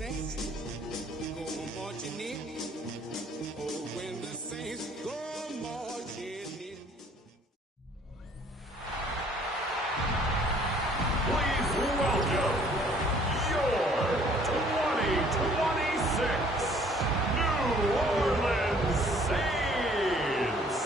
Saints go marching in. Oh, when the Saints go marching in. Please welcome your 2026 New Orleans Saints.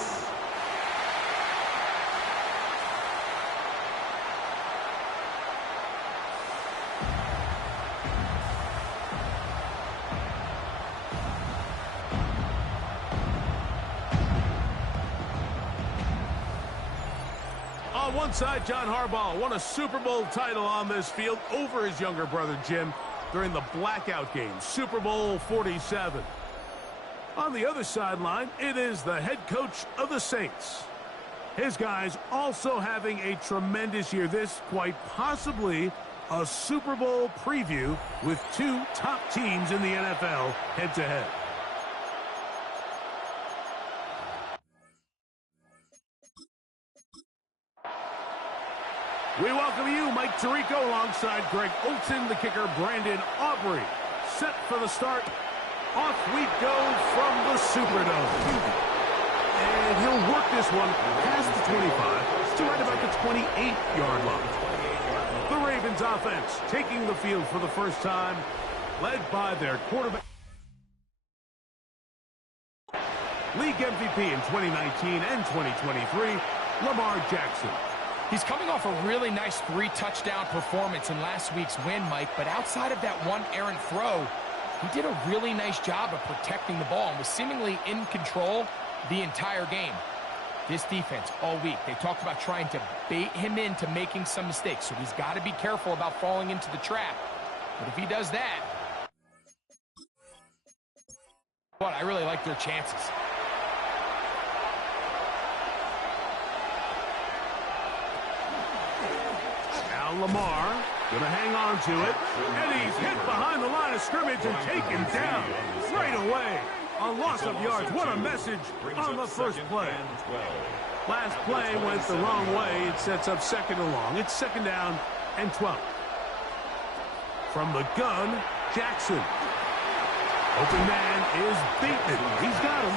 On one side, John Harbaugh won a Super Bowl title on this field over his younger brother, Jim, during the blackout game, Super Bowl 47. On the other sideline, it is the head coach of the Saints. His guys also having a tremendous year. This quite possibly a Super Bowl preview with two top teams in the NFL head-to-head. We welcome you, Mike Tirico, alongside Greg Olson, the kicker, Brandon Aubrey. Set for the start. Off we go from the Superdome. And he'll work this one past the 25 to right about the 28-yard line. The Ravens offense taking the field for the first time, led by their quarterback. League MVP in 2019 and 2023, Lamar Jackson. He's coming off a really nice 3-touchdown performance in last week's win, Mike, but outside of that one errant throw, he did a really nice job of protecting the ball and was seemingly in control the entire game. This defense all week, they talked about trying to bait him into making some mistakes, so he's got to be careful about falling into the trap. But if he does that, I really like their chances. Lamar gonna hang on to it, and he's hit behind the line of scrimmage and taken down right away. A loss of yards. What a message on the first play. Last play went the wrong way. It sets up second and long. It's second down and 12. From the gun, Jackson. Open man is Bateman. He's got him.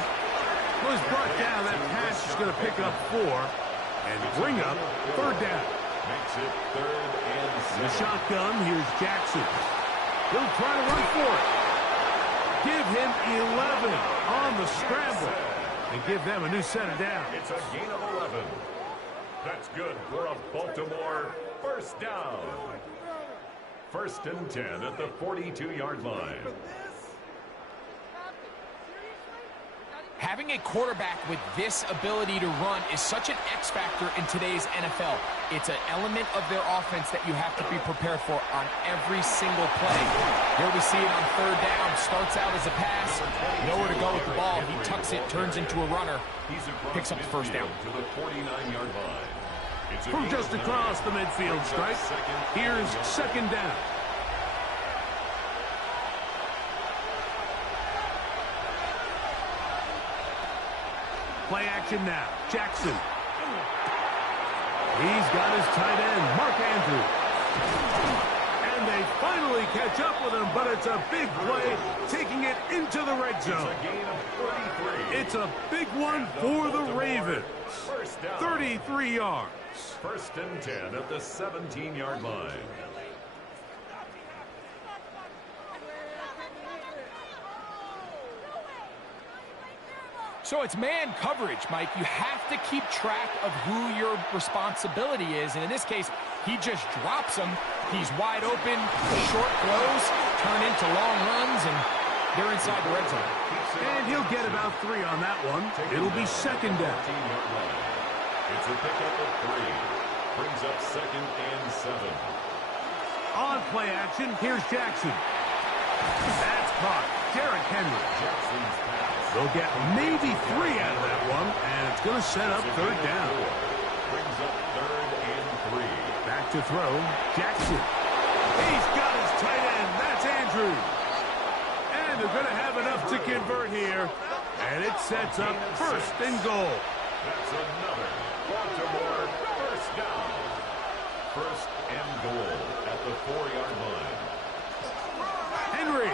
Was brought down. That pass is going to pick up 4 and bring up third down. Makes it third and in the shotgun, here's Jackson. He'll try to run for it. Give him 11 on the scramble and give them a new set of downs. It's a gain of 11. That's good for a Baltimore first down. First and 10 at the 42-yard line. Having a quarterback with this ability to run is such an X factor in today's NFL. It's an element of their offense that you have to be prepared for on every single play. Here we see it on third down. Starts out as a pass. Nowhere to go with the ball. He tucks it, turns into a runner. Picks up the first down. To the 49-yard line. From just across the midfield stripe, here's second down. Play action now. Jackson. He's got his tight end, Mark Andrews. And they finally catch up with him, but it's a big play, taking it into the red zone. It's a big one for the Ravens. 33 yards. First and 10 at the 17-yard line. So it's man coverage, Mike. You have to keep track of who your responsibility is. And in this case, he just drops him. He's wide open. Short throws turn into long runs, and they're inside the red zone. And he'll get about 3 on that one. It'll be second down. It's a pickup of 3. Brings up second and 7. On play action, here's Jackson. That's caught. Derrick Henry. Jackson's pass. They'll get maybe 3 out of that one, and it's going to set up third down. Brings up third and 3. Back to throw, Jackson. He's got his tight end. That's Andrews. And they're going to have enough to convert here, and it sets up first and goal. That's another Baltimore first down. First and goal at the 4-yard line. Henry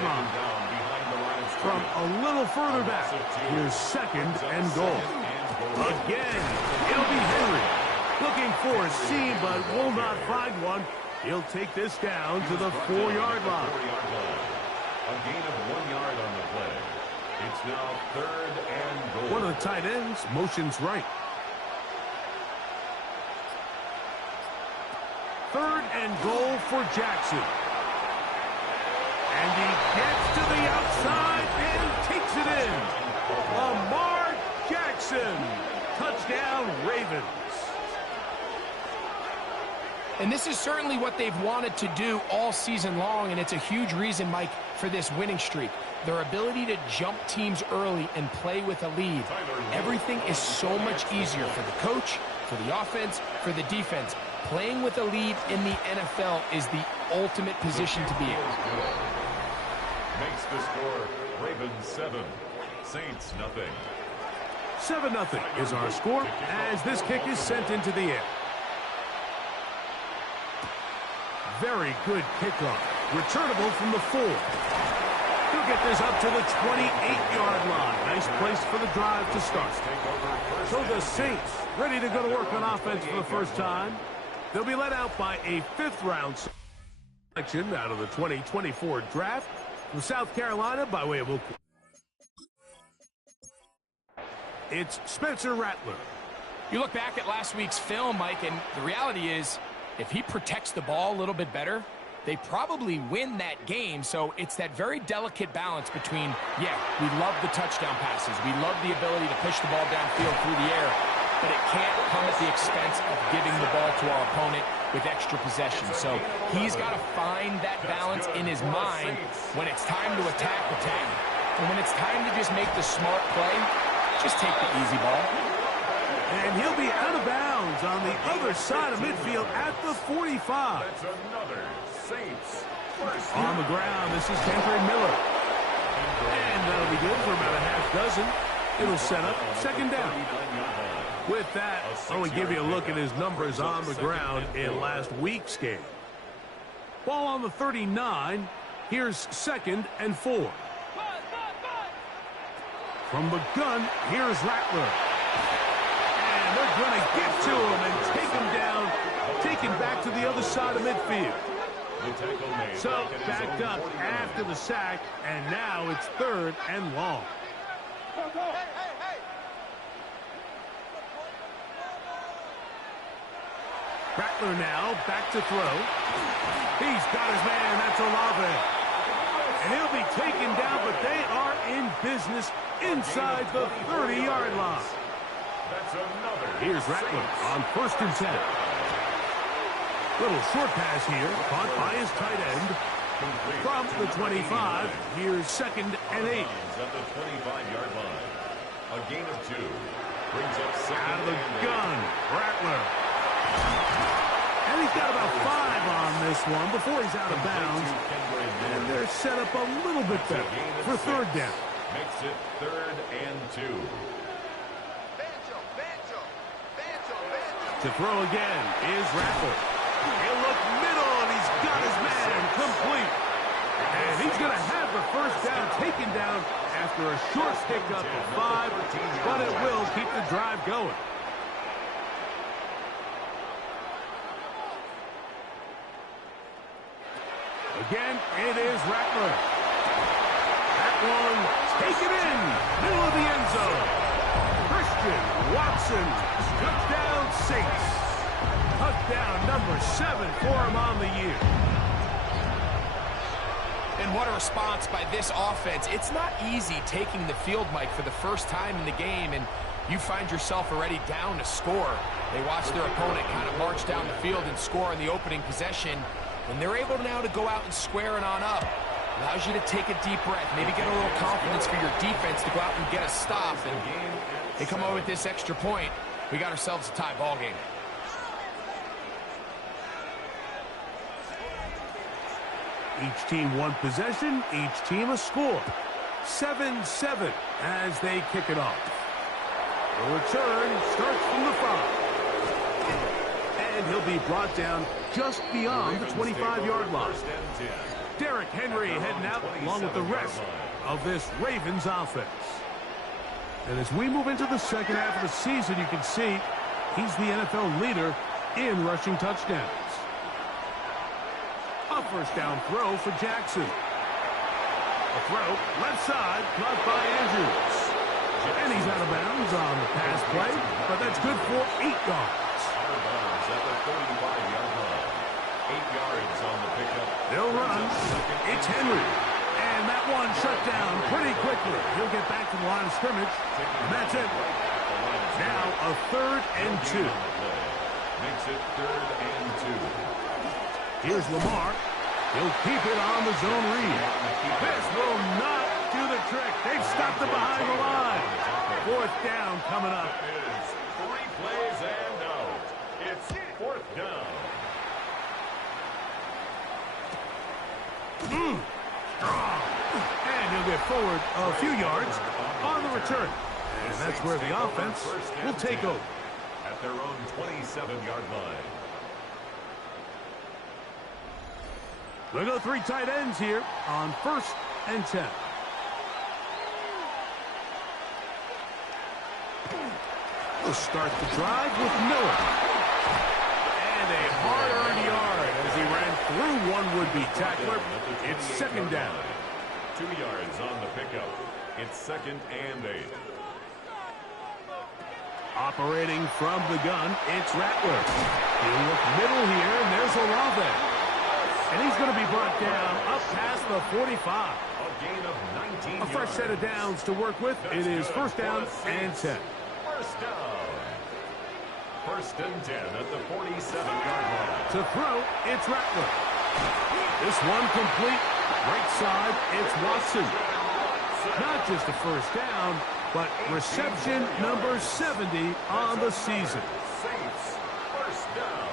5-yard line. From a little further back, here's 2nd and goal. Again, it'll be Henry. Looking for a seam, but will not find one. He'll take this down to the 4-yard line. A gain of 1 yard on the play. It's now 3rd and goal. One of the tight ends motions right. 3rd and goal for Jackson. And he gets to the outside and takes it in. Lamar Jackson. Touchdown, Ravens. And this is certainly what they've wanted to do all season long, and it's a huge reason, Mike, for this winning streak. Their ability to jump teams early and play with a lead. Everything is so much easier for the coach, for the offense, for the defense. Playing with a lead in the NFL is the ultimate position to be in. Makes the score Ravens 7, Saints nothing. 7-0 is our score as this kick is sent into the air. Very good kickoff. Returnable from the 4. He'll get this up to the 28-yard line. Nice place for the drive to start. So the Saints ready to go to work on offense for the first time. They'll be led out by a 5th-round selection out of the 2024 draft from South Carolina by way of Oakland. It's Spencer Rattler. You look back at last week's film, Mike, and the reality is, if he protects the ball a little bit better, they probably win that game. So it's that very delicate balance between, yeah, we love the touchdown passes. We love the ability to push the ball downfield through the air, but it can't come at the expense of giving the ball to our opponent with extra possession. So he's got to find that balance in his mind when it's time to attack. And when it's time to just make the smart play, just take the easy ball. And he'll be out of bounds on the other side of midfield at the 45. That's another Saints first. On the ground, this is Kendrick Miller. And that'll be good for about a half dozen. It'll set up 2nd down. With that, I want to give you a look at his numbers on the ground in last week's game. Ball on the 39. Here's 2nd and 4. From the gun, here's Rattler. And they're going to get to him and take him down, taken back to the other side of midfield. So backed up after the sack, and now it's 3rd and long. Rattler now back to throw. He's got his man. That's Olave. And he'll be taken down, but they are in business inside the 30-yard line. Here's Rattler on 1st and 10. Little short pass here, caught by his tight end. From the 25, here's 2nd and 8. At the 25-yard line. A gain of 2. Brings up 2nd out of the and gun, Rattler. And he's got about 5 on this one before he's out of bounds. And they're set up a little bit better for 3rd down. Makes it 3rd and 2. To throw again is Rattler. He'll look middle, and he's got his man complete. And he's going to have the 1st down taken down after a short pickup of 5, but it will keep the drive going. Again, it is Rattler. That one taken in, middle of the end zone. Christian Watson, touchdown Saints. Touchdown number 7 for him on the year. And what a response by this offense. It's not easy taking the field, Mike, for the first time in the game, and you find yourself already down to score. They watch their opponent kind of march down the field and score in the opening possession, and they're able now to go out and square it on up. Allows you to take a deep breath, maybe get a little confidence for your defense to go out and get a stop, and they come over with this extra point. We got ourselves a tie ball game. Each team one possession, each team a score. 7-7 as they kick it off. The return starts from the 5. And he'll be brought down just beyond the 25-yard line. Derrick Henry heading out along with the rest of this Ravens offense. And as we move into the second half of the season, you can see he's the NFL leader in rushing touchdowns. A first down throw for Jackson. A throw left side, caught by Andrews. And he's out of bounds on the pass play, but that's good for 8 yards. Out of bounds at the 45-yard line. 8 yards on the pickup. They'll run. It's Henry. And that one shut down pretty quickly. He'll get back to the line of scrimmage. And that's it. Now a 3rd and 2. Makes it 3rd and 2. Here's Lamar. He'll keep it on the zone read. This will not do the trick. They've stopped it behind the line. 4th down coming up. It is 3 plays and out. It's 4th down. Strong. And he'll get forward a few yards on the return. And that's where the offense will take over. At their own 27-yard line. We'll go 3 tight ends here on 1st and 10. We'll start the drive with Miller. And a hard-earned yard as he ran through one would-be tackler. It's 2nd down. 2 yards on the pickup. It's 2nd and 8. Operating from the gun, it's Rattler. He'll look middle here, and there's Olave. And he's going to be brought down up past the 45. A gain of 19 A fresh yards. set of downs to work with. It is 1st down and 10. First down. 1st and 10 at the 47-yard line. To throw, it's Rattler. This one complete. Right side, it's Watson. Not just a 1st down, but reception number 70 on the season. Saints. 1st down.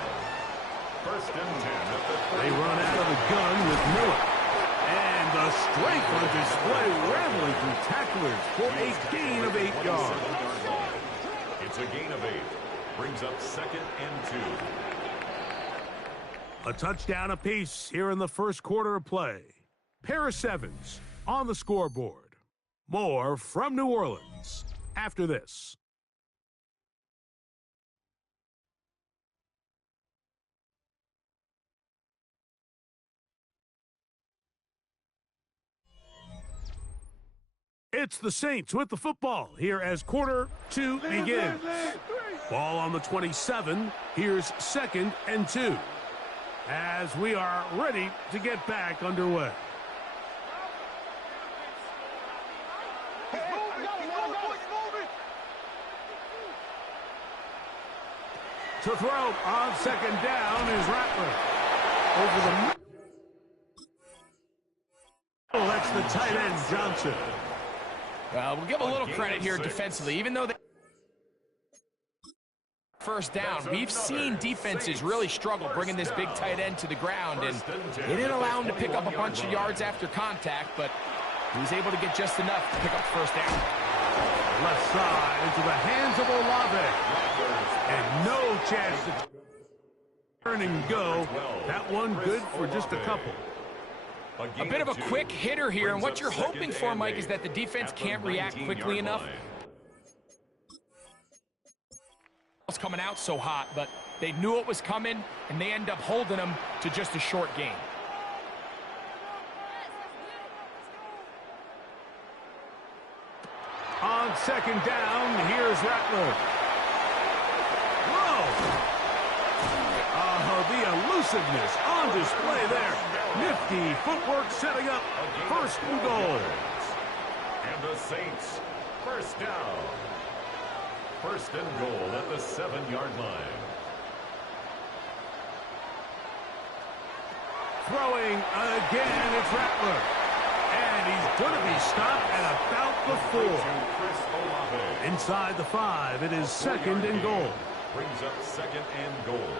1st and 10 at the 40. They run out of the gun with Miller. And the strength on display, rambling through tacklers for a gain of 8 yards. It's a gain of 8. Brings up 2nd and 2. A touchdown apiece here in the first quarter of play. Pair of 7s on the scoreboard. More from New Orleans after this. It's the Saints with the football here as quarter 2 begins. Ball on the 27. Here's 2nd and 2. As we are ready to get back underway. To throw on 2nd down is Rattler. Over the middle. That's the tight end, Johnson. We'll give a little credit here defensively. Even though they 1st down, we've seen defenses really struggle bringing this big tight end to the ground, and they didn't allow him to pick up a bunch of yards after contact, but he was able to get just enough to pick up the 1st down. Left side into the hands of Olave. And no chance to turn and go. That one good for just a couple. A bit of a quick hitter here, and what you're hoping for, Mike, is that the defense can't react quickly enough. It's coming out so hot, but they knew it was coming, and they end up holding them to just a short gain. On 2nd down, here's Rattler. Whoa! The elusiveness on display there. Nifty footwork setting up 1st and goal. And the Saints, 1st down. 1st and goal at the 7-yard line. Throwing again, it's Rattler. And he's going to be stopped at about the 4. Inside the 5, it is 2nd and goal. Brings up 2nd and goal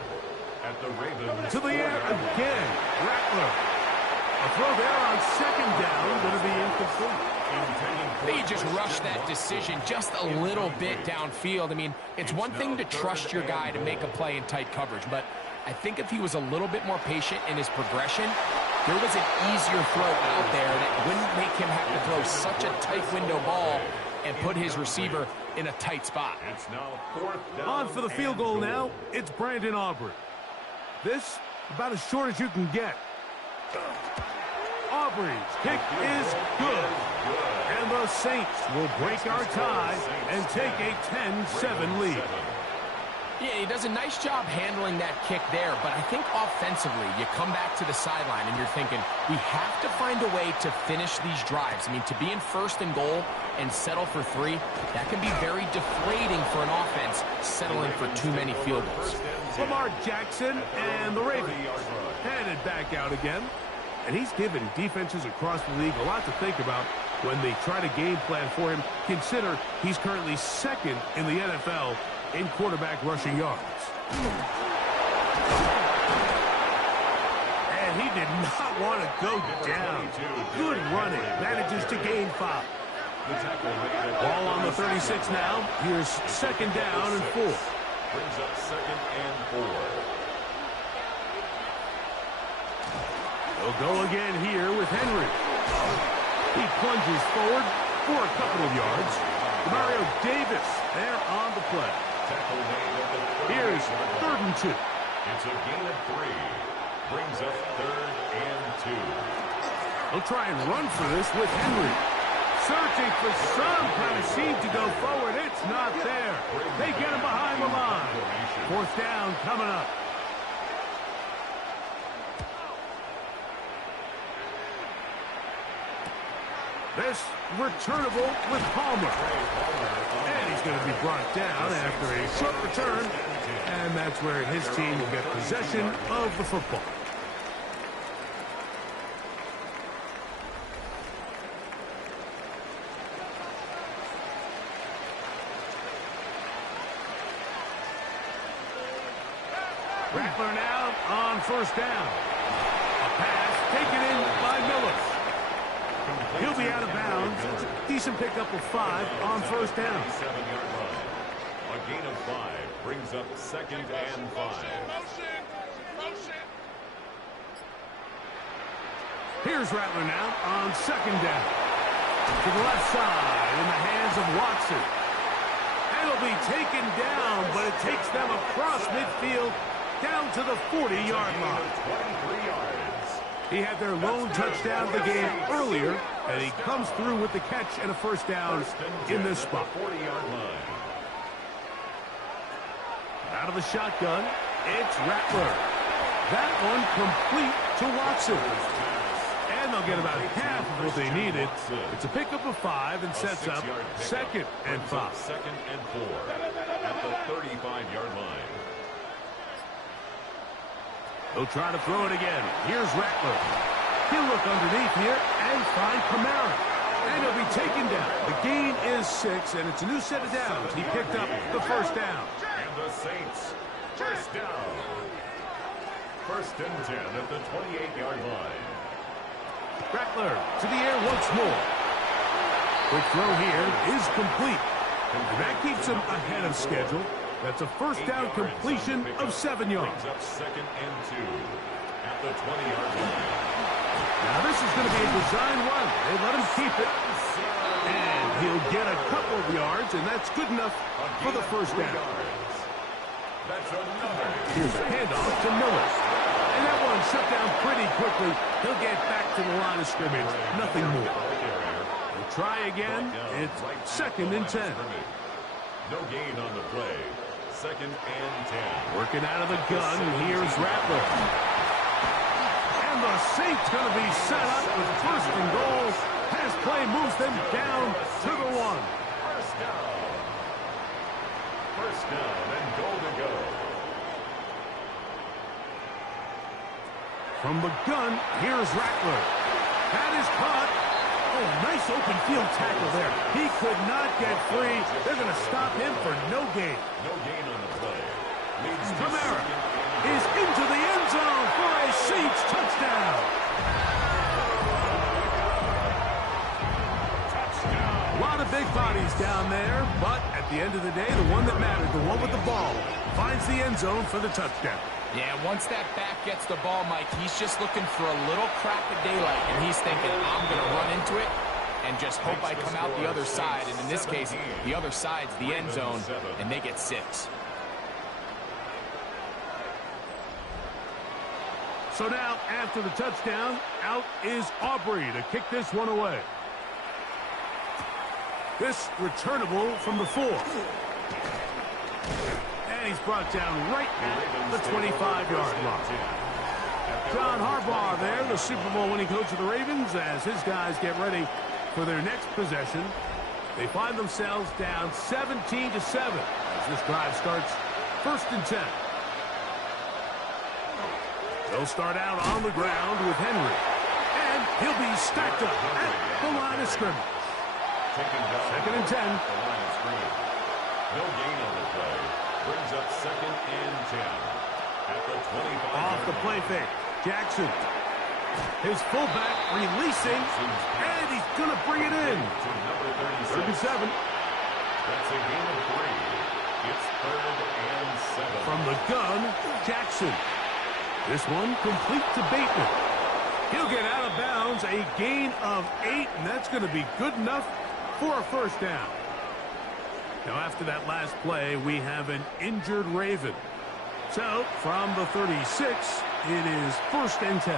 at the Ravens. To the air again, Rattler. A throw there on 2nd down, going to be incomplete. They just rushed that decision just a little bit downfield. I mean, it's one thing to trust your guy to make a play in tight coverage, but I think if he was a little bit more patient in his progression, there was an easier throw out there that wouldn't make him have to throw such a tight window ball and put his receiver in a tight spot. It's now 4th down. On for the field goal now, it's Brandon Aubrey. This, about as short as you can get. Aubrey's kick is good. And the Saints will break our tie and take a 10-7 lead. Yeah, he does a nice job handling that kick there, but I think offensively, you come back to the sideline and you're thinking, we have to find a way to finish these drives. I mean, to be in 1st and goal and settle for 3, that can be very deflating for an offense settling for too many field goals. Lamar Jackson and the Ravens headed back out again. And he's given defenses across the league a lot to think about when they try to game plan for him. Consider he's currently 2nd in the NFL in quarterback rushing yards. And he did not want to go down. Good running. Manages to gain 5. Ball on the 36 now. Here's 2nd down and 4. Brings up 2nd and 4. They'll go again here with Henry. He plunges forward for a couple of yards. Mario Davis there on the play. Here's 3rd and 2. It's a gain of 3. Brings up 3rd and 2. They'll try and run for this with Henry. Searching for some kind of seam to go forward. It's not there. They get him behind the line. 4th down coming up. This returnable with Palmer. And he's going to be brought down after a short return. And that's where his team will get possession of the football. Rattler now on 1st down. A pass taken in by Miller. He'll be out of bounds. It's a decent pickup of 5 on 1st down. 7-yard line. A gain of 5 brings up 2nd and 5. Here's Rattler now on 2nd down. To the left side in the hands of Watson. And it'll be taken down, but it takes them across midfield down to the 40-yard line. 23 yards. He had their lone touchdown of the game earlier, and he comes through with the catch and a 1st down in this spot. 40-yard line. Out of the shotgun, it's Rattler. That one complete to Watson. And they'll get about half of what they needed. It's a pickup of 5 and sets up 2nd and 5. 2nd and 4 at the 35-yard line. They'll try to throw it again. Here's Rattler. He'll look underneath here and find Kamara. And he'll be taken down. The gain is 6, and it's a new set of downs. He picked up the 1st down. And the Saints, 1st down. 1st and 10 at the 28-yard line. Rattler to the air once more. Quick throw here is complete. And that keeps him ahead of schedule. That's a 1st down completion of 7 yards. Brings up 2nd and 2 at the 20-yard line. Now this is going to be a design run. They let him keep it. And he'll get a couple of yards, and that's good enough for the 1st down. That's another. Here's a handoff to Miller. And that one shut down pretty quickly. He'll get back to the line of scrimmage. Nothing more. We'll try again. It's 2nd and 10. No gain on the play. 2nd and 10. Working out of the gun, here's Rattler. And the Saints going to be set up with 1st and goal. Pass play moves them down to the 1. 1st down. 1st down and goal to go. From the gun, here's Rattler. That is caught. Oh, nice open field tackle there. He could not get free. They're going to stop him for no gain. No gain on the play. Kamara is into the end zone for a Saints touchdown. A lot of big bodies down there, but at the end of the day, the one that mattered, the one with the ball, finds the end zone for the touchdown. Yeah, once that back gets the ball, Mike, he's just looking for a little crack of daylight, and he's thinking, I'm going to run into it and just hope I come out the other side. And in this case, the other side's the end zone, and they get 6. So now, after the touchdown, out is Aubrey to kick this one away. This returnable from the 4. And he's brought down right at the 25-yard line. John Harbaugh there, the Super Bowl winning coach of the Ravens, as his guys get ready for their next possession. They find themselves down 17-7 as this drive starts 1st and 10. They'll start out on the ground with Henry. And he'll be stacked up at the line of scrimmage. 2nd and 10. No gain on the play. Brings up 2nd and 10. At the 25. Off the play fake. Jackson. His fullback releasing. And he's going to bring it in. 37. That's a gain of 3. It's 3rd and 7. From the gun, Jackson. This one complete to Bateman. He'll get out of bounds, a gain of 8, and that's going to be good enough for a 1st down. Now, after that last play, we have an injured Raven. So, from the 36, it is 1st and 10.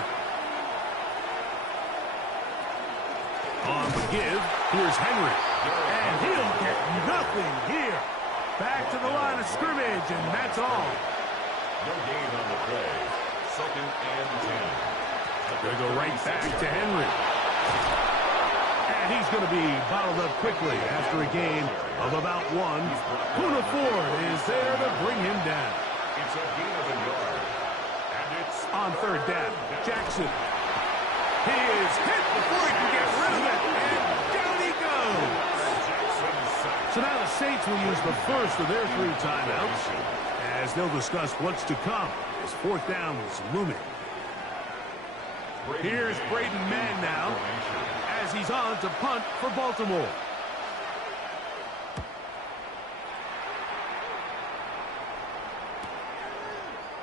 On the give, here's Henry. And he'll get nothing here. Back to the line of scrimmage, and that's all. No gain on the play. 2nd and 10. Going to go right back to Henry. And he's going to be bottled up quickly after a gain of about 1. Poona Ford is there to bring him down. It's a gain of a yard. And it's on 3rd down. Jackson. He is hit before he can get rid of it. And down he goes. So now the Saints will use the first of their 3 timeouts as they'll discuss what's to come. 4th down is looming. Here's Braden Mann now as he's on to punt for Baltimore.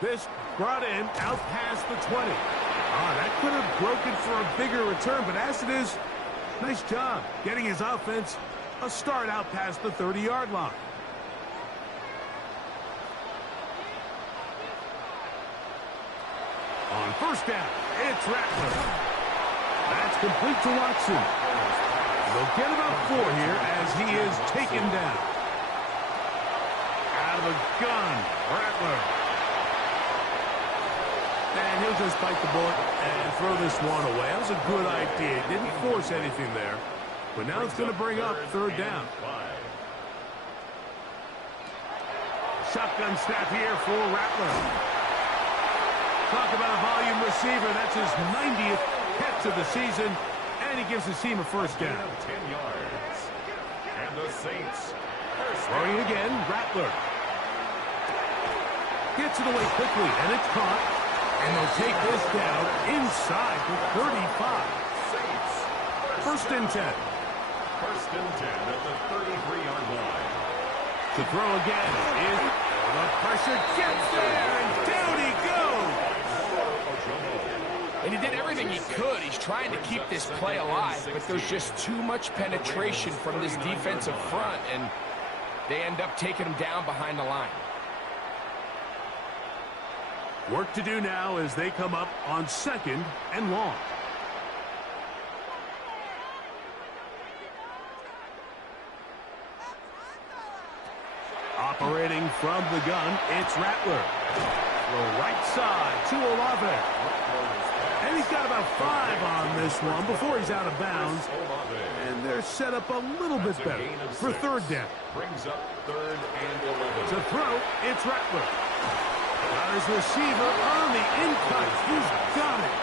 This brought in out past the 20. That could have broken for a bigger return, but as it is, nice job getting his offense a start out past the 30-yard line. On 1st down, it's Rattler. That's complete to Watson. They'll get about 4 here as he is taken down. Out of the gun, Rattler. And he'll just bite the bullet and throw this one away. That was a good idea. Didn't force anything there. But now it's going to bring up 3rd down. Shotgun snap here for Rattler. Talk about a volume receiver. That's his 90th catch of the season, and he gives his team a 1st down. 10 yards. And the Saints. Throwing again, Rattler. Gets it away quickly, and it's caught. And they'll take this down inside the 35. Saints. 1st and 10. 1st and 10 at the 33-yard line. To throw again is the pressure gets there, and down he goes. And he did everything he could. He's trying to keep this play alive, but there's just too much penetration from this defensive front, and they end up taking him down behind the line. Work to do now as they come up on 2nd and long. Operating from the gun, it's Rattler. The right side to Olave. And he's got about 5 on this one before he's out of bounds. And they're set up a little bit better for 3rd down. Brings up 3rd and 11. To throw, it's Rattler. Got his receiver on the in-cut. He's got it.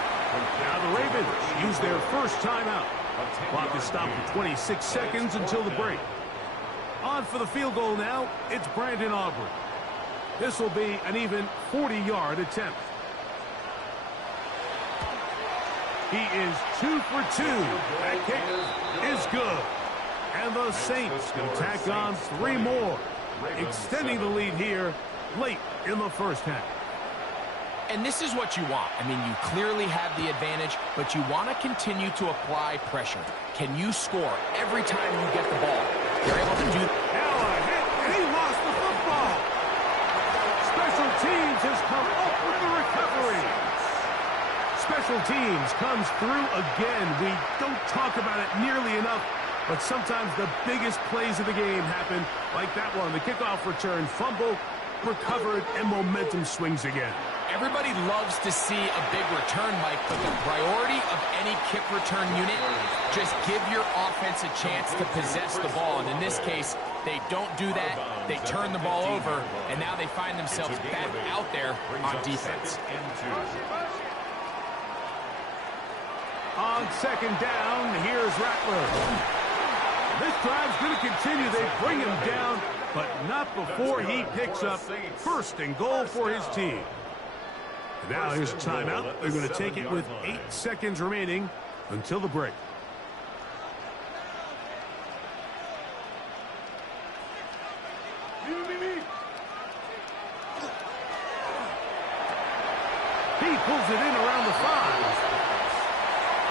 Now the Ravens use their 1st timeout. Clock is stopped for 26 seconds until the break. On for the field goal now, it's Brandon Aubrey. This will be an even 40-yard attempt. He is 2 for 2. That kick is good. And the Saints can tack on 3 more, extending the lead here late in the 1st half. And this is what you want. I mean, you clearly have the advantage, but you want to continue to apply pressure. Can you score every time you get the ball? You're able to do that. Now a hit, and he lost the football. Special teams has come up with the recovery. Special teams comes through again. We don't talk about it nearly enough, but sometimes the biggest plays of the game happen like that one. The kickoff return, fumble, recovered, and momentum swings again. Everybody loves to see a big return, Mike, but the priority of any kick return unit, just give your offense a chance to possess the ball. And in this case, they don't do that. They turn the ball over, and now they find themselves back out there on defense. On second down, here's Rattler. This drive's going to continue. They bring him down, but not before he picks up first and goal for his team. Now here's a timeout. They're going to take it with 8 seconds remaining until the break. He pulls it in around the 5.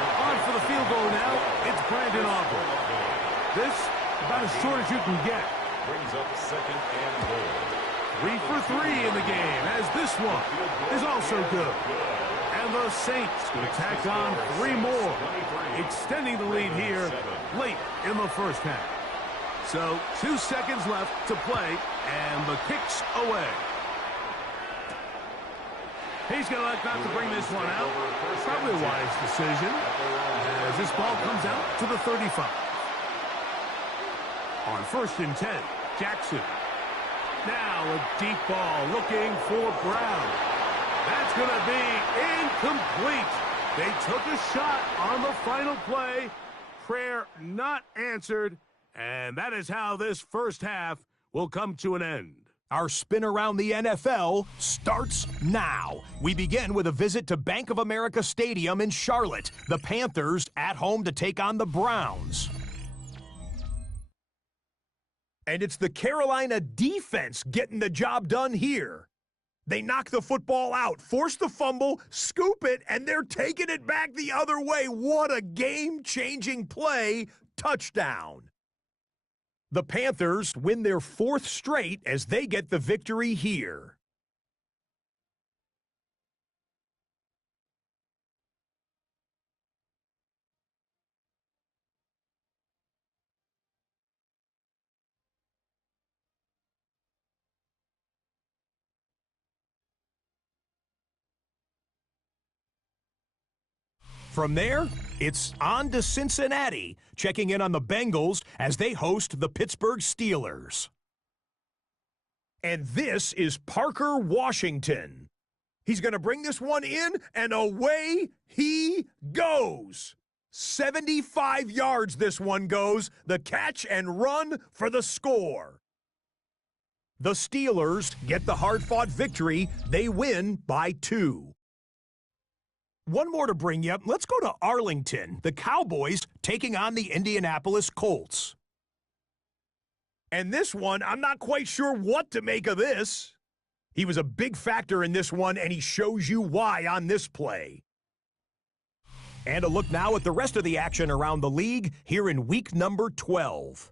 On for the field goal now. It's Brandon Aubrey. This about as short as you can get. Brings up second and goal. 3 for 3 in the game, as this one is also good. And the Saints going to tack on 3 more, extending the lead here late in the first half. So 2 seconds left to play, and the kick's away. He's going to elect not to bring this one out. Probably a wise decision, as this ball comes out to the 35. On first and 10, Jackson. Now a deep ball looking for Brown. That's going to be incomplete. They took a shot on the final play. Prayer not answered. And that is how this first half will come to an end. Our spin around the NFL starts now. We begin with a visit to Bank of America Stadium in Charlotte. The Panthers at home to take on the Browns. And it's the Carolina defense getting the job done here. They knock the football out, force the fumble, scoop it, and they're taking it back the other way. What a game-changing play. Touchdown. The Panthers win their 4th straight as they get the victory here. From there, it's on to Cincinnati, checking in on the Bengals as they host the Pittsburgh Steelers. And this is Parker Washington. He's going to bring this one in, and away he goes. 75 yards this one goes, the catch and run for the score. The Steelers get the hard-fought victory. They win by 2. One more to bring you. Let's go to Arlington. The Cowboys taking on the Indianapolis Colts. And this one, I'm not quite sure what to make of this. He was a big factor in this one, and he shows you why on this play. And a look now at the rest of the action around the league here in week number 12.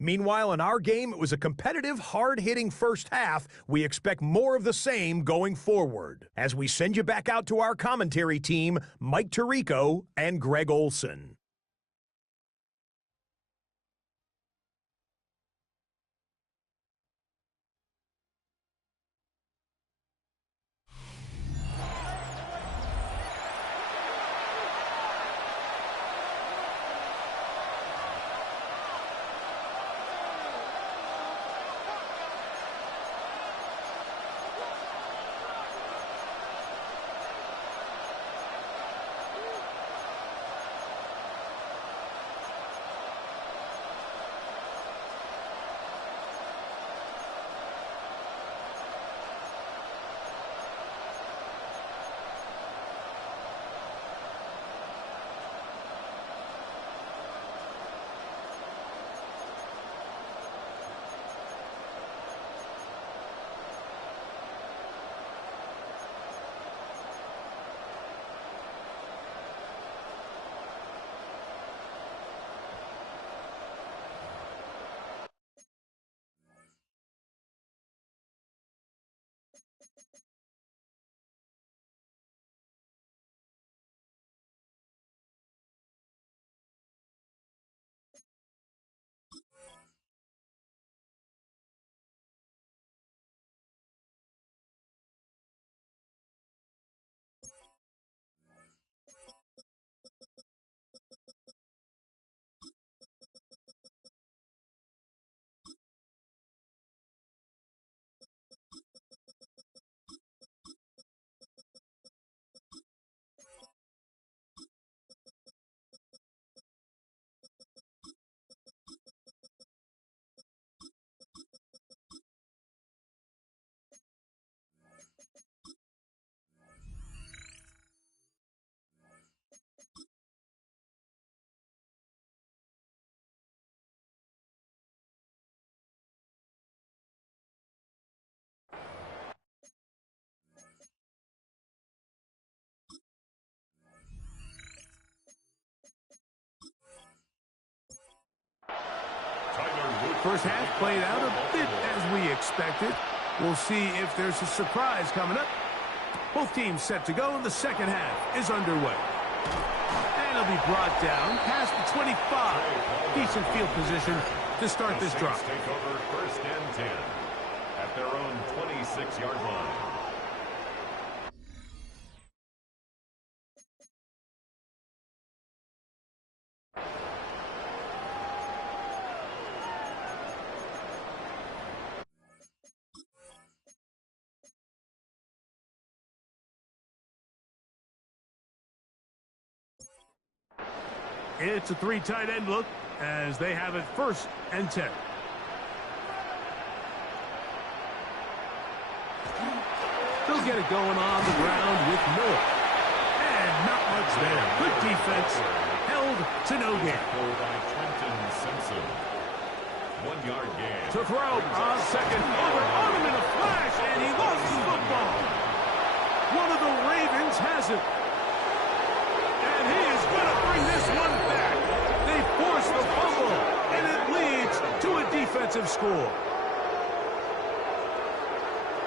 Meanwhile, in our game, it was a competitive, hard-hitting first half. We expect more of the same going forward as we send you back out to our commentary team, Mike Tirico and Greg Olson. First half played out a bit as we expected. We'll see if there's a surprise coming up. Both teams set to go, and the second half is underway. And it'll be brought down past the 25. Decent field position to start this drive. Take over 1st and 10 at their own 26-yard line. It's a 3 tight end look as they have it 1st and 10. They'll get it going on the ground with Miller. And not much there. Good defense. Held to no gain. By Trenton Simpson. 1-yard gain. To throw on second. Over on him in a flash, and he lost the football. One of the Ravens has it. And he is going to bring this one back. They force the fumble, and it leads to a defensive score.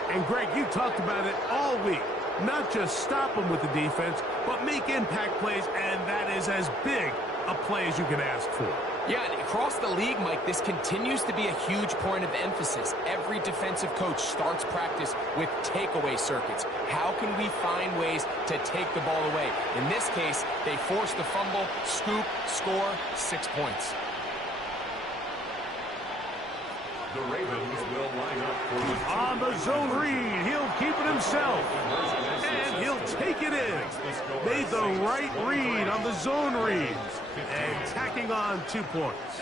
And, Greg, you talked about it all week. Not just stop them with the defense, but make impact plays, and that is as big a play as you can ask for. Yeah, and across the league, Mike, this continues to be a huge point of emphasis. Every defensive coach starts practice with takeaway circuits. How can we find ways to take the ball away? In this case, they force the fumble, scoop, score, 6 points. The Ravens will line up for the on the zone read. He'll keep it himself. And he'll take it in. Made the right read on the zone read. And tacking on 2 points.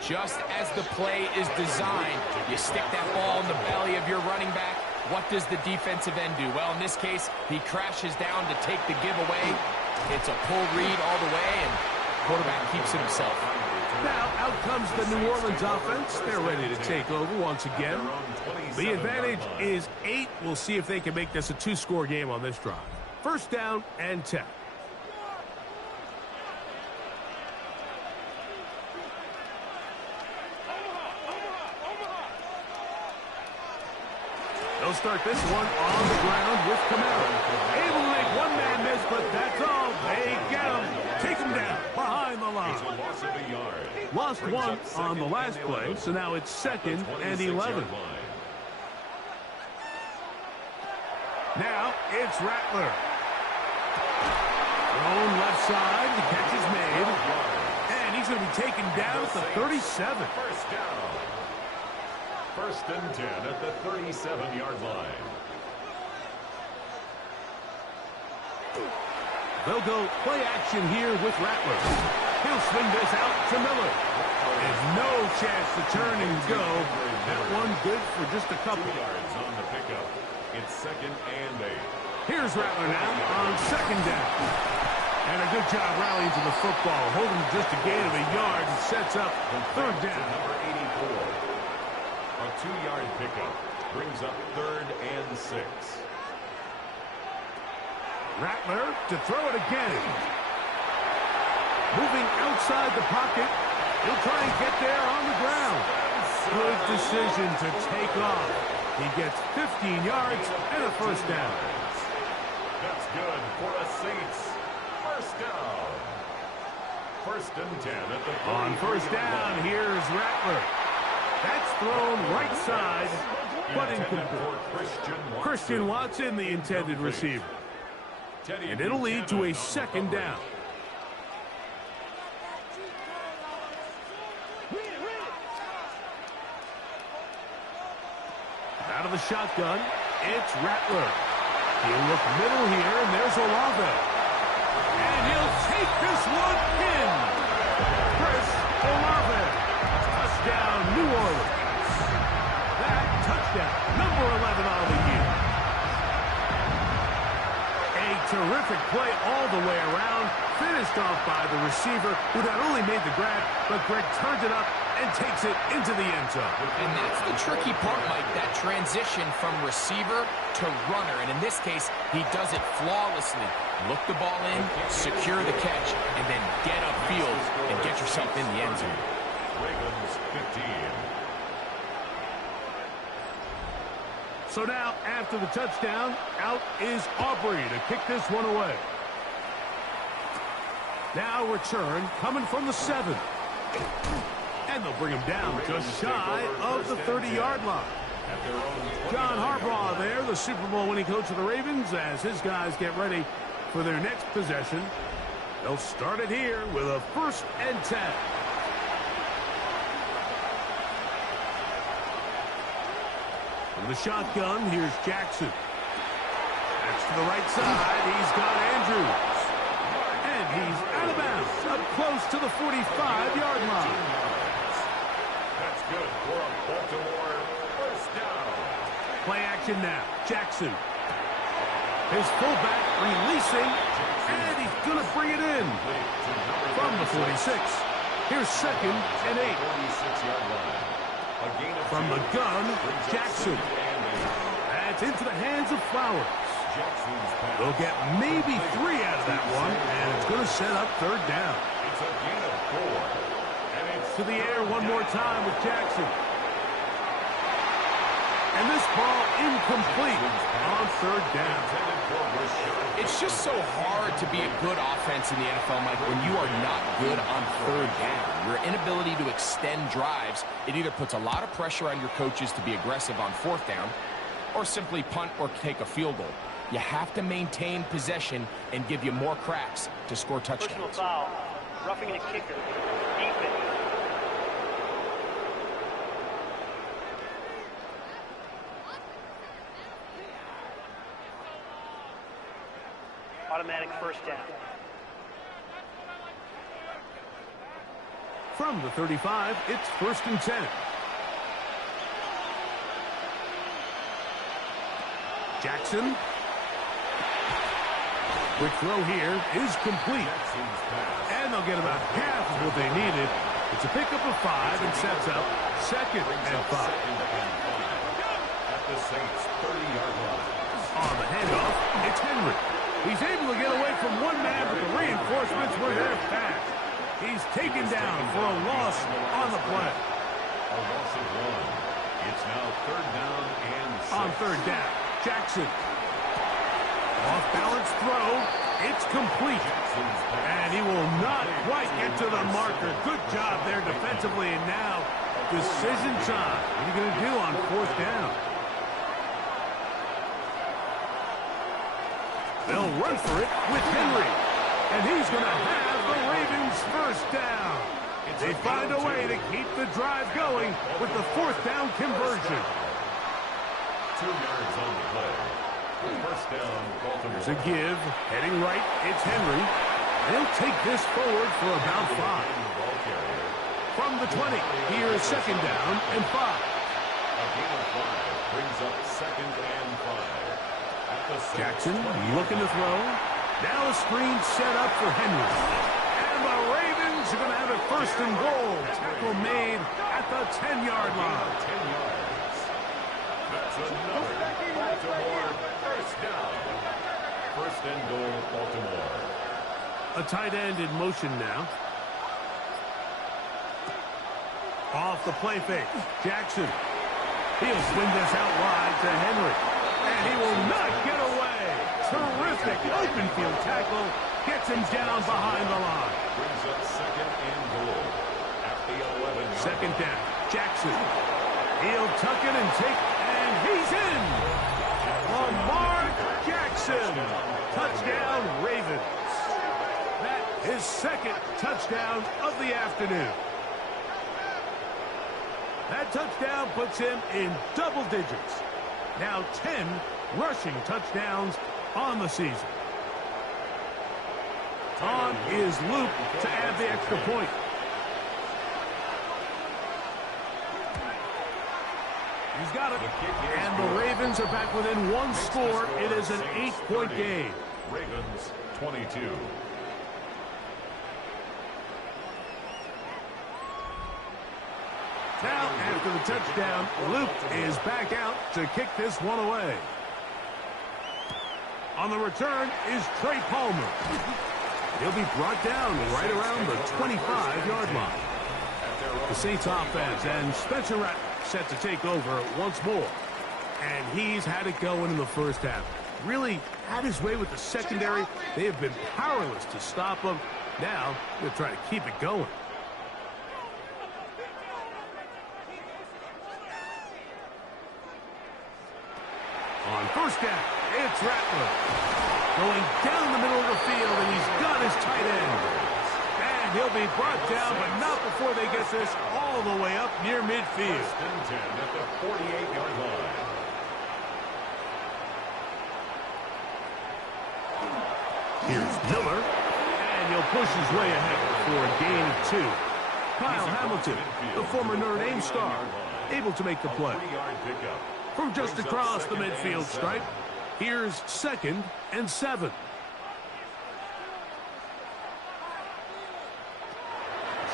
Just as the play is designed, you stick that ball in the belly of your running back. What does the defensive end do? Well, in this case, he crashes down to take the giveaway. It's a pull read all the way, and quarterback keeps it himself. Now, out comes the New Orleans offense. They're ready to take over once again. The advantage is 8. We'll see if they can make this a 2-score game on this drive. 1st down and 10. They'll start this one on the ground with Camaro. Able to make one-man miss, but that's all. They get him. Take him down behind the line. loss of a yard. Lost one on the last play, so now it's 2nd and 11. Now it's Rattler. Thrown left side. The catch is made. And he's going to be taken down at the 37. 1st down. 1st and 10 at the 37-yard line. They'll go play action here with Rattler. He'll swing this out to Miller. There's no chance to turn and go. That one good for just a couple. 2 yards on the pickup. It's 2nd and 8. Here's Rattler now on 2nd down. And a good job rallying to the football. Holding just a gain of a yard and sets up 3rd down. Number 84. A 2-yard pickup brings up 3rd and 6. Rattler to throw it again. Moving outside the pocket. He'll try and get there on the ground. Good decision to take off. He gets 15 yards and a 1st down. That's good for a Saints 1st down. 1st and 10 at the On 1st down, here's Rattler. That's thrown right side, but incomplete. Christian Watson, the intended receiver. And it'll lead to a 2nd down. Out of the shotgun, it's Rattler. He'll look middle here, and there's Olave. And he'll take this one in. Chris Olave. Touchdown, New Orleans. That touchdown, number 11 on the year. A terrific play all the way around. Finished off by the receiver, who not only made the grab, but Greg turned it up and takes it into the end zone. And that's the tricky part, Mike, that transition from receiver to runner. And in this case, he does it flawlessly. Look the ball in, secure the catch, and then get upfield and get yourself in the end zone. Ravens 15. So now, after the touchdown, out is Aubrey to kick this one away. Now return coming from the 7. And they'll bring him down just shy of the 30-yard line. John Harbaugh there, the Super Bowl winning coach of the Ravens, as his guys get ready for their next possession. They'll start it here with a 1st and 10. From the shotgun, here's Jackson. That's to the right side. He's got Andrews. And he's out of bounds, up close to the 45-yard line. That's good for a Baltimore 1st down. Play action now. Jackson. His fullback releasing, and he's going to bring it in. From the 46. Here's 2nd and 8. 46-yard line. From the gun, Jackson. That's into the hands of Flowers. They'll get maybe 3 out of that one, and it's going to set up 3rd down. It's a gain of 4. And it's To the air one more time with Jackson. And this ball incomplete on 3rd down. It's just so hard to be a good offense in the NFL, Mike, when you are not good on 3rd down. Your inability to extend drives, it either puts a lot of pressure on your coaches to be aggressive on 4th down, or simply punt or take a field goal. You have to maintain possession and give you more cracks to score touchdowns. Personal foul, roughing the kicker, defense. Automatic 1st down. From the 35, it's 1st and 10. Jackson. Quick throw here is complete. And they'll get about half of what they needed. It's a pickup of 5 and sets up 2nd and 5. At the Saints' 30-yard line. On the handoff, it's Henry. He's able to get away from one man, but the reinforcements were there fast. He's taken down for a loss on the play. A loss of 1. It's now 3rd down and 6. On 3rd down, Jackson. Off-balance throw. It's complete. And he will not quite get to the marker. Good job there defensively. And now, decision time. What are you going to do on 4th down? They'll run for it with Henry. And he's going to have the Ravens 1st down. They find a way to keep the drive going with the 4th down conversion. 2 yards on the play. 1st down, Baltimore. There's a give. Heading right, it's Henry. They'll take this forward for about 5. From the 20, here's 2nd down and 5. A gain of 5 brings up 2nd and 5. At the Jackson looking to throw. Now a screen set up for Henry. And the Ravens are going to have it 1st and goal. Tackle made at the 10-yard line. 10 yards. That's another Baltimore 1st down. 1st and goal, Baltimore. A tight end in motion now. Off the play fake. Jackson. He'll swing this out wide to Henry. And he will not get away. Terrific open field tackle. Gets him down behind the line. Brings up 2nd and goal. At the 11. 2nd down. Jackson. He'll tuck it and take, and he's in. Lamar Jackson. Touchdown, Ravens. That is 2nd touchdown of the afternoon. That touchdown puts him in double digits. Now 10 rushing touchdowns on the season. On is Luke to add the extra point. He's got it. And the Ravens are back within 1 score. It is an 8-point game. Ravens 22. Now, after the touchdown, Luke is back out to kick this one away. On the return is Trey Palmer. He'll be brought down right around the 25-yard line. At their The Saints offense and Spencer Rattler set to take over once more. And he's had it going in the first half. Really had his way with the secondary. They have been powerless to stop him. Now they're trying to keep it going. On first down, it's Rattler. Going down the middle of the field, and he's got his tight end. And he'll be brought down, but not before they get this all the way up near midfield. First and 10 at the 48-yard line. Here's Miller, and he'll push his way ahead for a gain of 2. Kyle Hamilton, the former Notre Dame star, able to make the play. From just across the midfield stripe, here's 2nd and 7.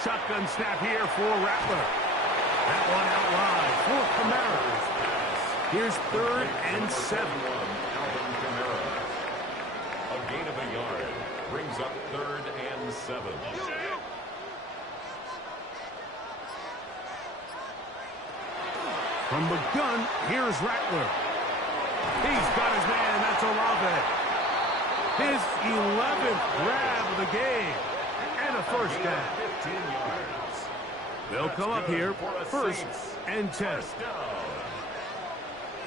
Shotgun snap here for Rattler. That one out wide for Kamara. Here's 3rd and 7. A gain of a yard brings up 3rd and 7. From the gun, here's Rattler. He's got his man, that's Olave. His 11th grab of the game. And a first down. 15 yards. They'll come up here, 1st and 10.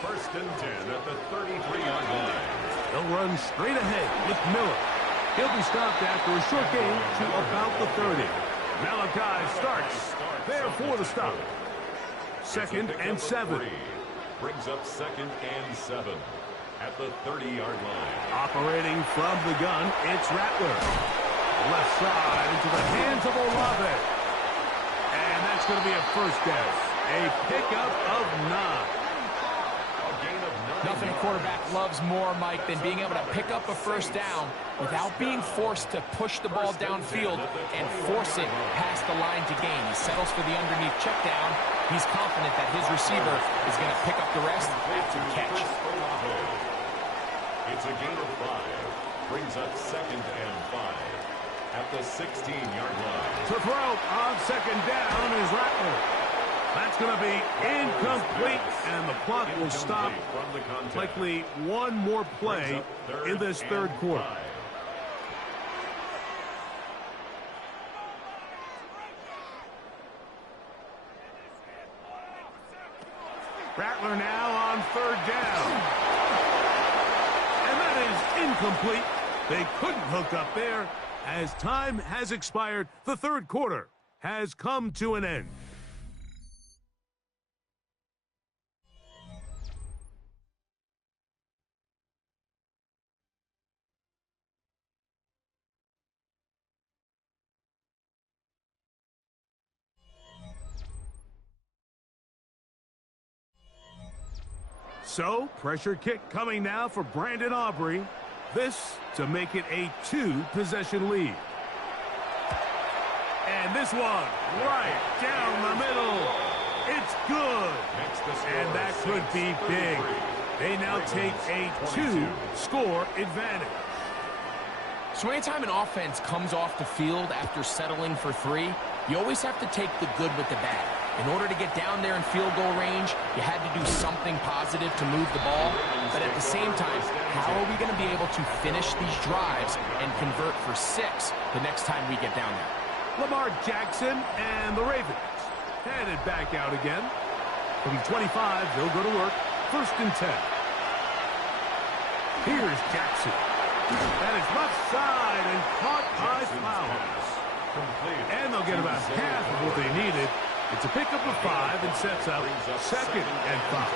First and 10 at the 33-yard line. They'll run straight ahead with Miller. He'll be stopped after a short gain to about the 30. Malachi starts there for the stop. 2nd and 7. Brings up 2nd and 7 at the 30-yard line. Operating from the gun, it's Rattler. Left side into the hands of Olave. And that's going to be a first down. A pickup of 9. Nothing a quarterback loves more, Mike, than being able to pick up a first down without being forced to push the ball downfield and force it past the line to gain. He settles for the underneath check down. He's confident that his receiver is going to pick up the rest after the catch. It's a gain of 5. Brings up 2nd and 5 at the 16-yard line. To throw on 2nd down is Rattler. That's going to be incomplete, and the clock will stop. Likely one more play in this 3rd quarter. Rattler now on 3rd down. And that is incomplete. They couldn't hook up there. As time has expired, the 3rd quarter has come to an end. So, pressure kick coming now for Brandon Aubrey. This to make it a 2-possession lead. And this one right down the middle. It's good. And that could be big. They now take a 2-score advantage. So anytime an offense comes off the field after settling for 3, you always have to take the good with the bad. In order to get down there in field goal range, you had to do something positive to move the ball. But at the same time, how are we going to be able to finish these drives and convert for 6 the next time we get down there? Lamar Jackson and the Ravens headed back out again. From 25, they'll go to work. 1st and 10. Here's Jackson. That is left side and caught by Flowers. And they'll get about half of what they needed. It's a pickup of 5 and sets up 2nd and 5.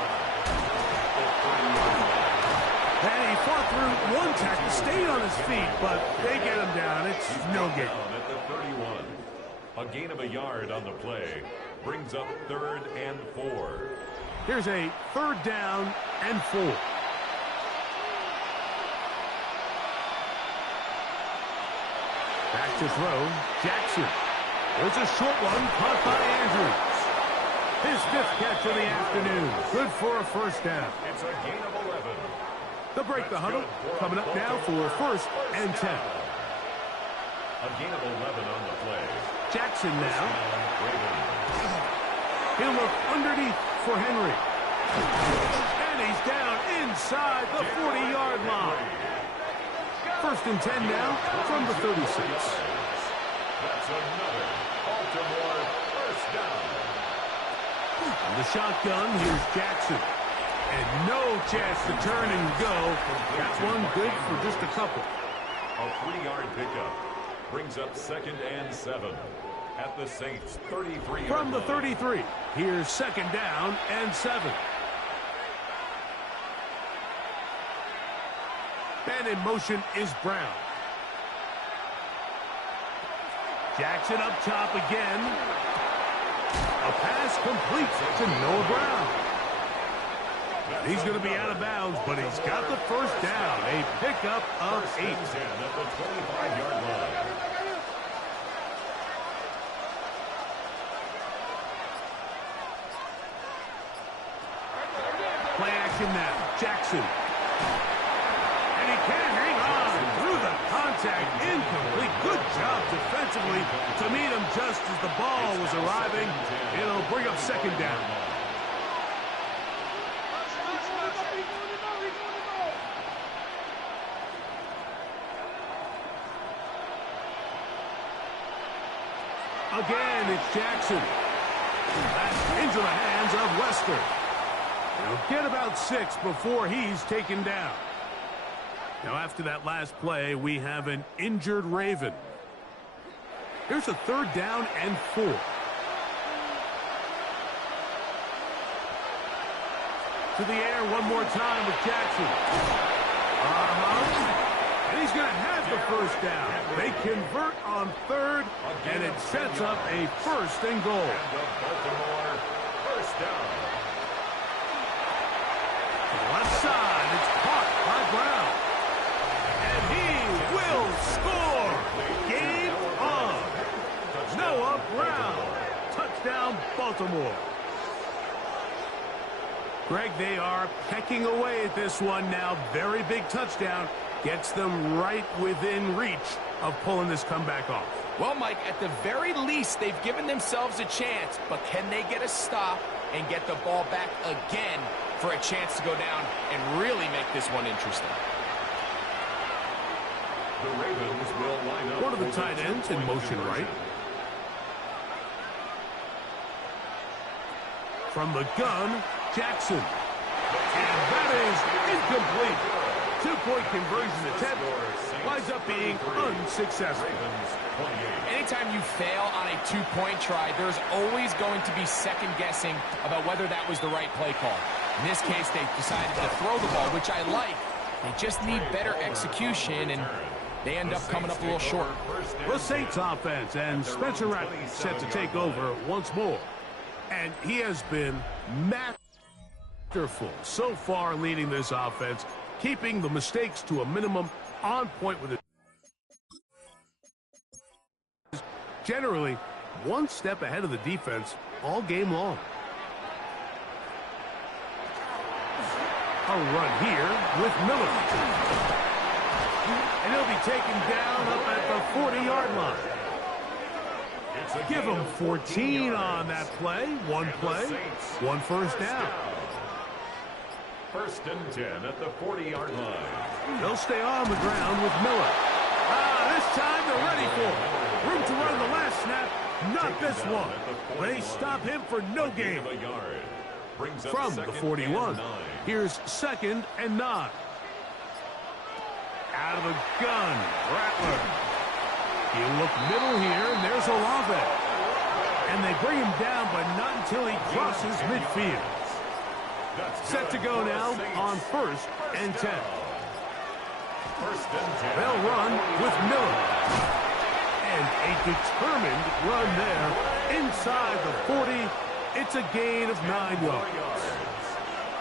And he fought through one tackle, stayed on his feet, but they get him down. It's no gain. At the 31. A gain of a yard on the play. Brings up 3rd and 4. Here's a 3rd down and 4. Back to throw, Jackson. There's a short one caught by Andrews. His 5th catch of the afternoon. Good for a first down. It's a gain of 11. They'll break the huddle. Coming up now for 1st and 10. A gain of 11 on the play. Jackson now. He'll look underneath for Henry. And he's down inside the 40-yard line. First and 10 now from the 36. That's another Baltimore first down. On the shotgun, here's Jackson. And no chance to turn and go. That one good for just a couple. A 3-yard pickup brings up 2nd and 7 at the Saints' 33-yard From the line. 33, here's 2nd down and 7. And in motion is Brown. Jackson up top again. A pass complete to Noah Brown. He's going to be out of bounds, but he's got the first down. A pickup of 8. At the 25-yard line. Play action now. Jackson. And he can't hang on through the contact. Incomplete. Good job defensively to meet him just as the ball was arriving. It'll bring up 2nd down. Again, it's Jackson. That's into the hands of Wester. He'll get about 6 before he's taken down. Now, after that last play, we have an injured Raven. Here's a 3rd down and 4. To the air one more time with Jackson. And he's going to have the first down. They convert on 3rd, and it sets up a 1st and goal. And the Baltimore first down. Left side, it's caught by Brown. And he will score. Game on. Noah Brown. Touchdown, Baltimore. Greg, they are pecking away at this one now. Very big touchdown. Gets them right within reach of pulling this comeback off. Well, Mike, at the very least, they've given themselves a chance, but can they get a stop and get the ball back again for a chance to go down and really make this one interesting? The Ravens will line up. One of the tight ends in motion right. From the gun, Jackson. And that is incomplete. 2-point conversion attempt winds up being unsuccessful. Anytime you fail on a 2-point try, there's always going to be second guessing about whether that was the right play call. In this case, they decided to throw the ball, which I like. They just need better execution, and they end up coming up a little short. The Saints offense, and Spencer Rattler set to take over once more. And he has been masterful so far leading this offense, keeping the mistakes to a minimum, on point with it. Generally, one step ahead of the defense all game long. A run here with Miller. And he'll be taken down up at the 40-yard line. Give him 14 on that play. One play, one first down. 1st and 10 at the 40-yard line. They'll stay on the ground with Miller. This time they're ready for it. Room to run the last snap. Not this one. They stop him for no gain. From the 41, here's 2nd and 9. Out of the gun, Rattler. He'll look middle here, and there's Olave. And they bring him down, but not until he crosses midfield. Set to go now on 1st and 10. They'll run with Miller. And a determined run there inside the 40. It's a gain of 9 yards.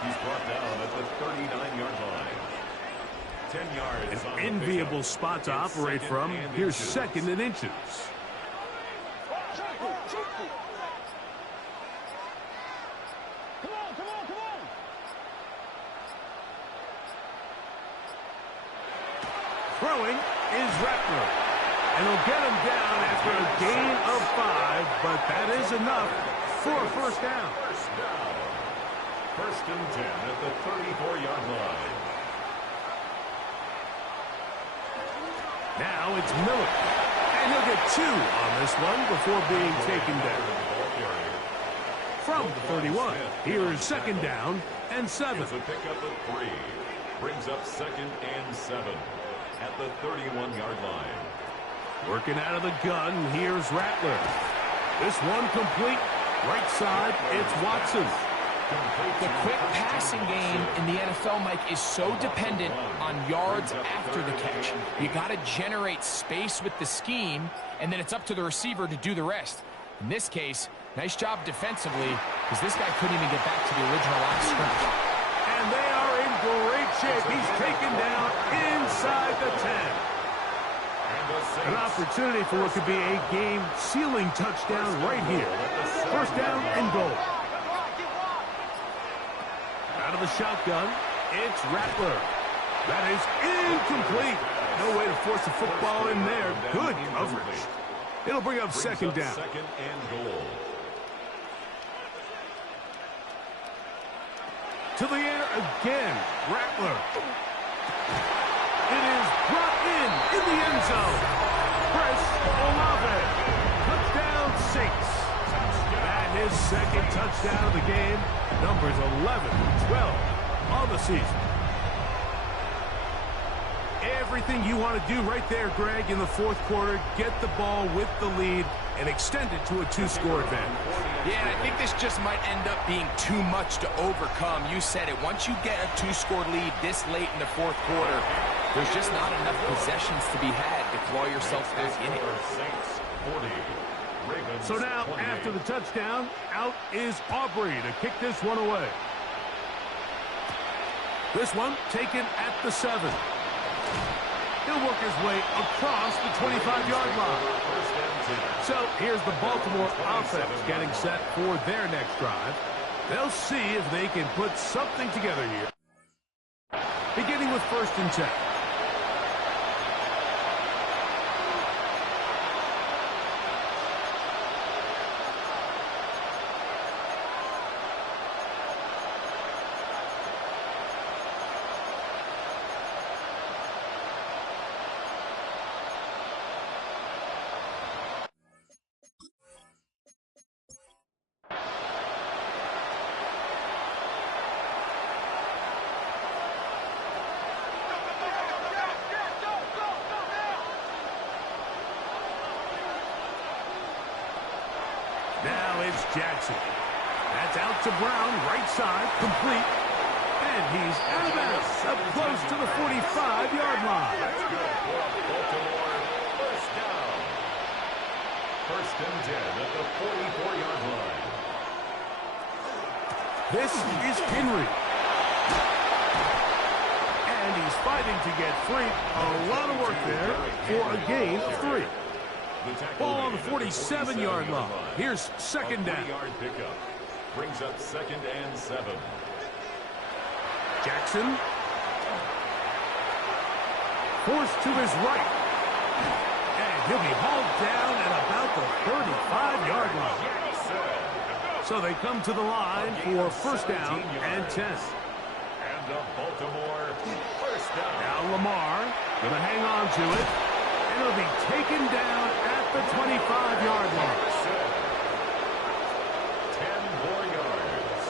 He's brought down at the 39-yard line. 10 yards. An enviable spot to operate from. Here's 2nd and inches. Throwing is Rattler. And he'll get him down after a gain of 5, but that is enough for a first down. First down. First and 10 at the 34-yard line. Now it's Miller. And he'll get 2 on this one before being taken down. From the 31, here's second down and 7. It's a pickup of 3. Brings up second and 7 at the 31-yard line. Working out of the gun, here's Rattler. This one complete. Right side, it's Watson. The quick passing game in the NFL, Mike, is so dependent on yards after the catch. You got to generate space with the scheme, and then it's up to the receiver to do the rest. In this case, nice job defensively, because this guy couldn't even get back to the original line of scrimmage. And they are in great shape. He's taken down inside the 10. An opportunity for what could be a game-sealing touchdown right here. First down and goal. Out of the shotgun, it's Rattler. That is incomplete. No way to force the football in there. Good coverage. It'll bring up second down. Second and goal. To the air again. Rattler. It is brought in the end zone. Chris Olave. Touchdown Saints. And his second touchdown of the game. Numbers 11-12 on the season. Everything you want to do right there, Greg, in the fourth quarter. Get the ball with the lead and extend it to a 2-score advantage. Yeah, I think this just might end up being too much to overcome. You said it. Once you get a 2-score lead this late in the fourth quarter, there's just not enough possessions to be had to claw yourself back in it. So now, after the touchdown, out is Aubrey to kick this one away. This one taken at the 7. He'll work his way across the 25-yard line. So here's the Baltimore offense getting set for their next drive. They'll see if they can put something together here. Beginning with first and 10. Now it's Jackson. That's out to Brown, right side, complete. And he's out of bounds, up close to the 45-yard line. That's good for Baltimore. First down. First and 10 at the 44-yard line. This is Henry. And he's fighting to get free. A lot of work there for a gain of 3. Ball on the 47-yard line. Here's second down. 40-yard pickup. Brings up second and 7. Jackson. Forced to his right. And he'll be hauled down at about the 35-yard line. So they come to the line for first down and 10. And the Baltimore first down. Now Lamar going to hang on to it. And he'll be taken down at the 25-yard line. 10 more yards.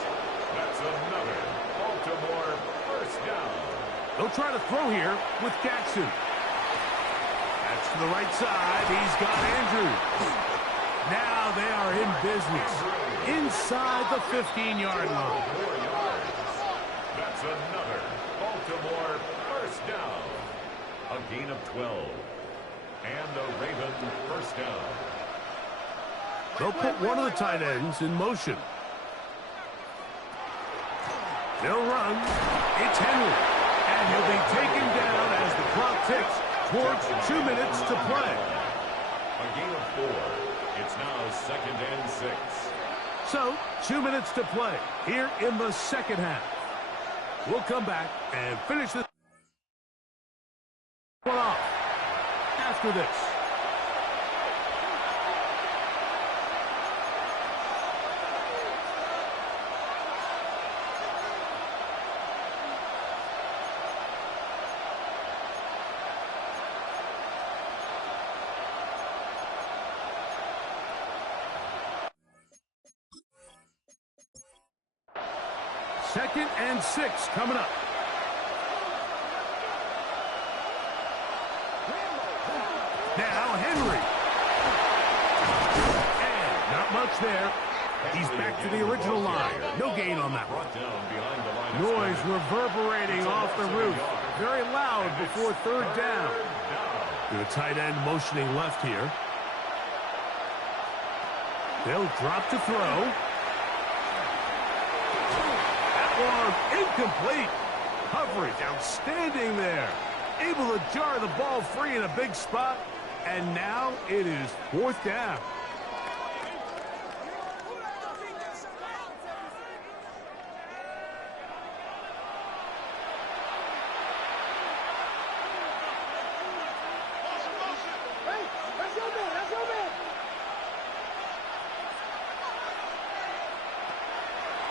That's another Baltimore first down. They'll try to throw here with Jackson. That's to the right side. He's got Andrews. Now they are in business inside the 15-yard line. 4 yards. That's another Baltimore first down. A gain of 12. And a Raven first down. They'll put one of the tight ends in motion. They'll run. It's Henry. And he'll be taken down as the clock ticks towards 2 minutes to play. A gain of 4. It's now second and 6. So, 2 minutes to play here in the second half. We'll come back and finish this one off after this. 2nd and 6 coming up. Now Henry. And not much there. He's back to the original line. No gain on that one. Noise reverberating off the roof. Very loud before 3rd down. The tight end motioning left here. They'll drop to throw. That one incomplete. Coverage outstanding there. Able to jar the ball free in a big spot. And now it is 4th down.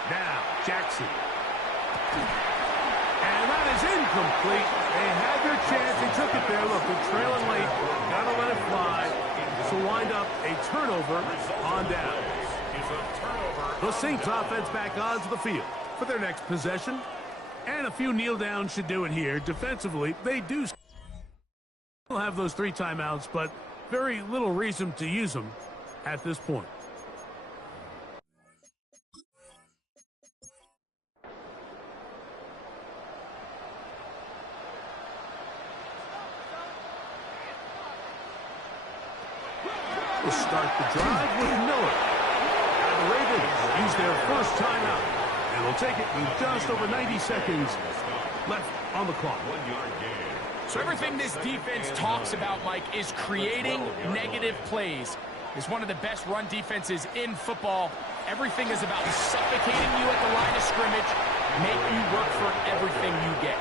Now, Jackson. And that is incomplete. They had their chance. They took it there. Look, they're trailing late. Got to let it fly. This will wind up a turnover on down. The Saints offense back onto the field for their next possession. And a few kneel downs should do it here. Defensively, they do still have those 3 timeouts, but very little reason to use them at this point. We'll start the drive with Miller. And the Ravens use their first timeout. And they'll take it with just over 90 seconds left on the clock. So everything this defense talks about, Mike, is creating negative plays. It's one of the best run defenses in football. Everything is about suffocating you at the line of scrimmage, make you work for everything you get.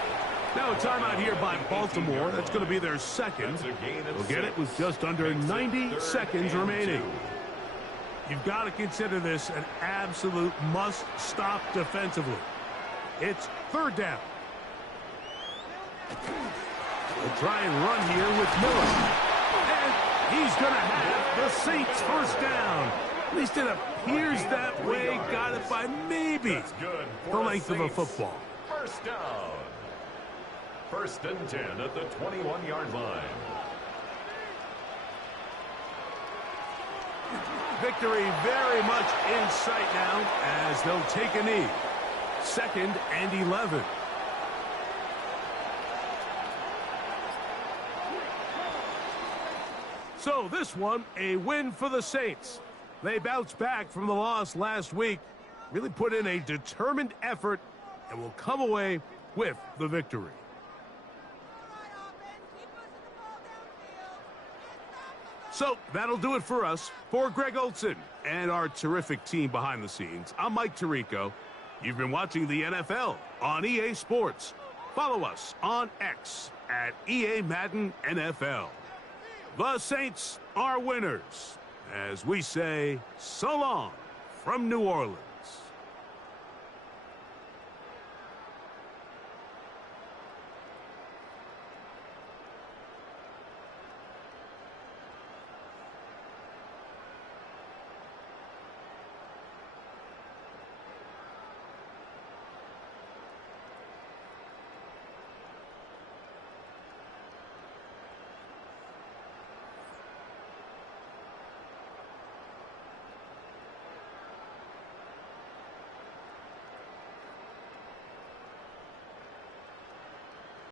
Now a timeout here by Baltimore. That's going to be their second. They'll get it with just under 90 seconds remaining. You've got to consider this an absolute must-stop defensively. It's 3rd down. They'll try and run here with Miller. And he's going to have the Saints first down. At least it appears that way. Got it by maybe the length of a football. First down. 1st and 10 at the 21-yard line. Victory very much in sight now as they'll take a knee. 2nd and 11. So this one, a win for the Saints. They bounced back from the loss last week, really put in a determined effort, and will come away with the victory. So that'll do it for us. For Greg Olson and our terrific team behind the scenes, I'm Mike Tirico. You've been watching the NFL on EA Sports. Follow us on X at EA Madden NFL. The Saints are winners, as we say so long from New Orleans.